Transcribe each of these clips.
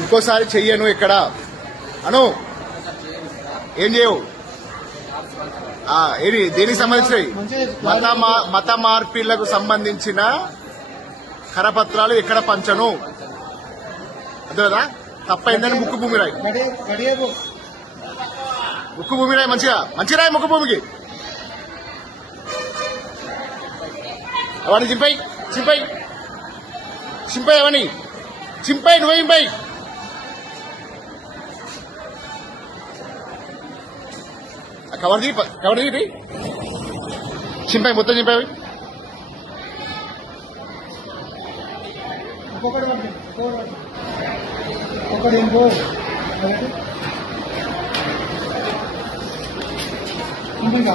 ఇంకోసారి చెయ్యను ఇక్కడ. అను ఏం చేయవు? ఏది దేనికి సంబంధించినవి? మత మత మార్పిళ్ళకు సంబంధించిన కరపత్రాలు ఎక్కడ పంచను? కదా తప్పైందని ముక్కు భూమి రాయి. ముక్కు భూమి రాయి మంచిగా. మంచి రాయి ముక్కు భూమికి. అవన్నీ చింపై చింపై చింపై అవని చింపై నువ్వే చింపై కవర్ తీ కవర్ తీ చింపాయి మొత్తం చింపాయి. ఒకటి. ఇంకా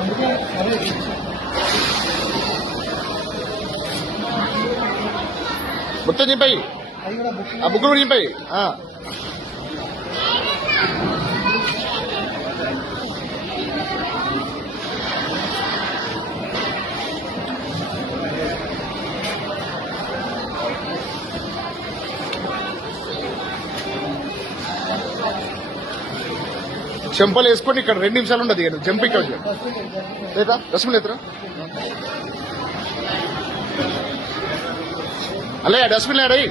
అందుకే అదే మొత్తం నింపాయి. ఆ బుక్ ఆ నింపాయి. చెంపలు వేసుకొని ఇక్కడ రెండు నిమిషాలు ఉండదు ఇక్కడ జంప్ ఇక్కడ. లేదా? రసం లేదురా అలే డస్ట్బిన్ లేడయి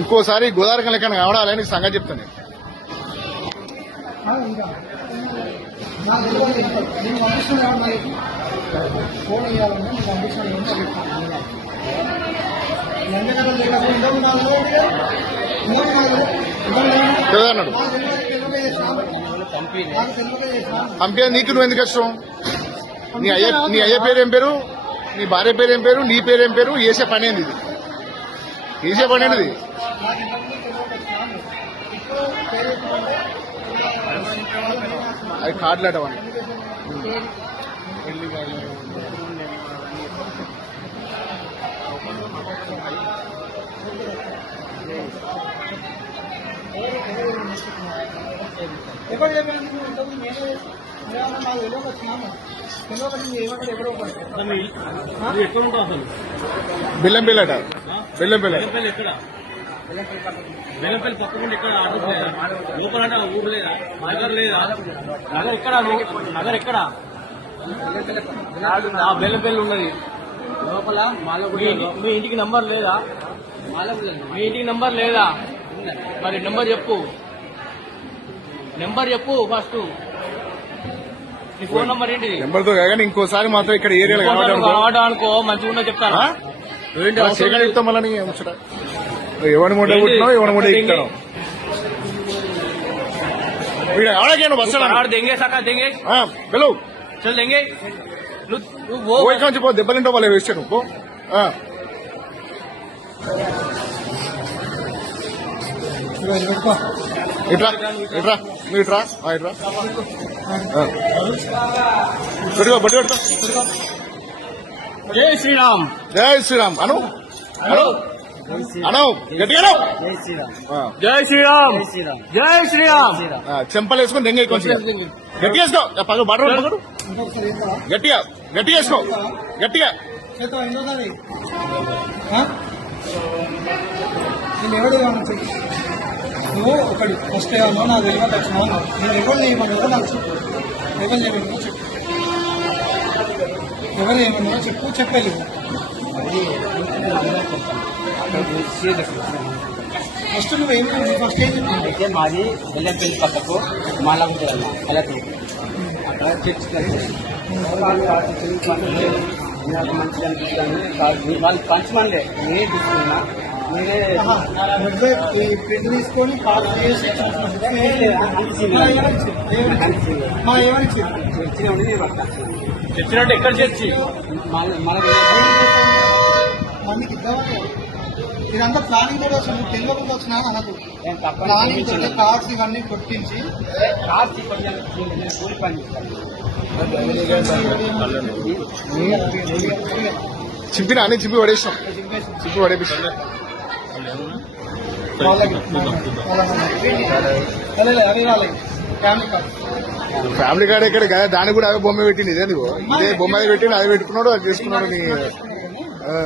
ఇంకోసారి గోదావరి లెక్కన కావడాలని నీకు సంగతి చెప్తాను. అన్నాడు. నాకు నీకు నువ్వు ఎందుకు ఇష్టం నీ అయ్య నీ అయ్య పేరు ఏం పేరు? నీ భార్య పేరు ఏం పేరు? నీ పేరు ఏం పేరు? వేసే పని ఏంది ఇది. వేసే పని ఏంటిది అది నాకు ఇంతకు ఎవరు చెప్పినందుకు ఇంతకు నేను ఏమన్నా నాకు బెల్లం బిల్ల బెల్లంపల్లి ఎక్కడ? బెల్లంపల్లి పక్కకుండా లేదా లోపల అంటే ఊరు లేదా? నగర్ లేదా? నగర్ ఎక్కడ? నగర్ ఎక్కడ? బెల్లంపల్లి ఉన్నది. లోపల మీ ఇంటి- మీ ఇంటికి నంబర్ లేదా? మీ ఇంటికి నంబర్ లేదా? మరి నెంబర్ చెప్పు. నెంబర్ చెప్పు ఫస్ట్. ఫోన్ నెంబర్ ఏంటి నెంబర్తో కాగానే ఇంకోసారి మాత్రం ఇక్కడ ఏరియాలో కావడం అనుకో. మంచిగా ఉన్నా చెప్తాను. మళ్ళీ ముచ్చట ఎవరి దెంగే. ఇట్రా ఇట్రా నువ్వు ఇట్రా. ఇట్రా పెట్టుకో బట్టి పెట్టుకో. జై శ్రీరామ్. జై శ్రీరామ్. అను. అను అను. గట్టిగా జై శ్రీరామ్. జై శ్రీరామ్. చెంపలు వేసుకొని దెంగ గట్టిగా వేసుకో. పగ బడ గట్టిగా. గట్టిగా వేసుకో. గట్టిగా. ఎవడు నువ్వు ఒకటి. ఫస్ట్ ఏమో నాకు తెలియక వచ్చినావు నేను ఎవరు చేయమన్నా నాకు చెప్పు. ఎవరు చేయమన్నా చెప్పు. ఎవరు ఏమన్నారో చెప్పు చెప్పలేదు ఫస్ట్ నువ్వేం ఫస్ట్ ఏం అయితే మాది బెల్లంపల్లి పక్కకు మాల ఉంటుంది అన్న కలెక్టర్. అక్కడ చర్చ్ వాళ్ళు మంచిగా అనిపిస్తుంది వాళ్ళు పంచమండే నేను తీసుకున్నా ప్రింట్ తీసుకొని పాస్ చేసి చచ్చినట్టు ఎక్కడ చర్చి మన మనకి ఇదంతా ప్లానింగ్ కూడా అసలు నువ్వు తెలియకుండా వచ్చినా నాకు నేను ప్లానింగ్ తోటి కార్డ్స్ ఇవన్నీ కొట్టించి నేను కూలి పని చేస్తాను. చింపినా అని చింపి పడేసినాం. చింపి పడేపిస్తాం ఫ్యామిలీ కార్డ్ ఎక్కడ? కదా దానికి కూడా అవే బొమ్మ పెట్టింది ఇదే నువ్వు? ఇదే బొమ్మ అది పెట్టిండు అది పెట్టుకున్నాడు అది చేసుకున్నాడు నీ ఆ.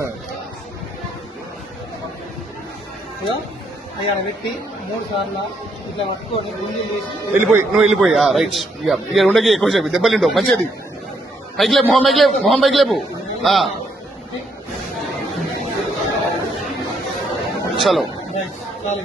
ఇదో అవి ఆడ పెట్టి మూడు సార్లు ఇట్లా పట్టుకొని గుంజి చేసి వెళ్ళిపోయి నువ్వు వెళ్ళిపోయి. ఆ, రైట్. ఇక ఇక ఉండకి ఎక్కువ సేపు. దెబ్బలు మంచిది. పైకి లేపు మొహం పైకి లేపు మొహం పైకి లేపు. ఆ. చలో చాలు